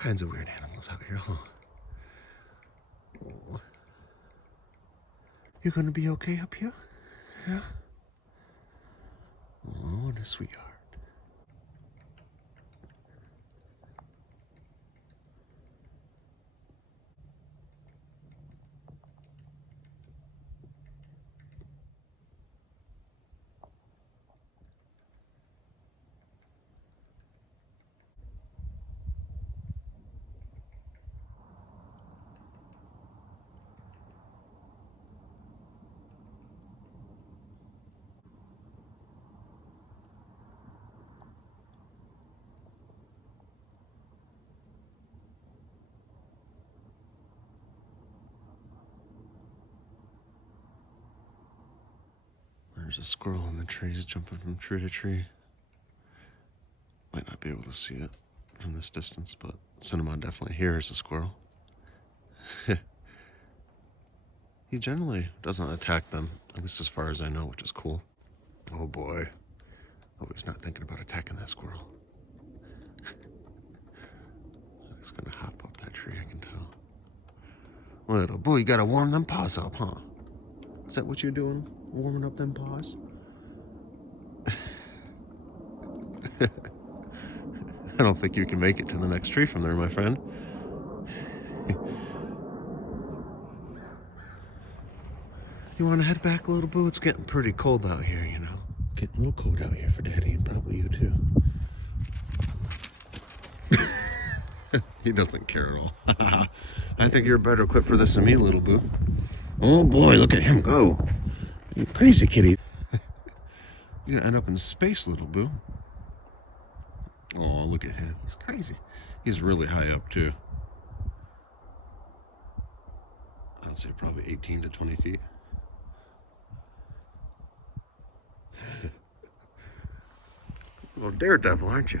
kinds of weird animals out here, huh? Oh. You're gonna be okay up here? Yeah? Oh, what a sweetheart. There's a squirrel in the trees jumping from tree to tree. Might not be able to see it from this distance, but Cinnabon definitely hears a squirrel. He generally doesn't attack them, at least as far as I know, which is cool. Oh boy. Oh, he's not thinking about attacking that squirrel. He's gonna hop up that tree, I can tell. Little boy, you gotta warm them paws up, huh? Is that what you're doing? Warming up them paws? I don't think you can make it to the next tree from there, my friend. You want to head back, little boo? It's getting pretty cold out here, you know. Getting a little cold out here for Daddy, and probably you too. He doesn't care at all. I think you're better equipped for this than me, little boo. Oh boy, look at him go. You crazy kitty. You're gonna end up in space, little boo. Oh, look at him. He's crazy. He's really high up, too. I'd say probably 18 to 20 feet. Well, daredevil, aren't you?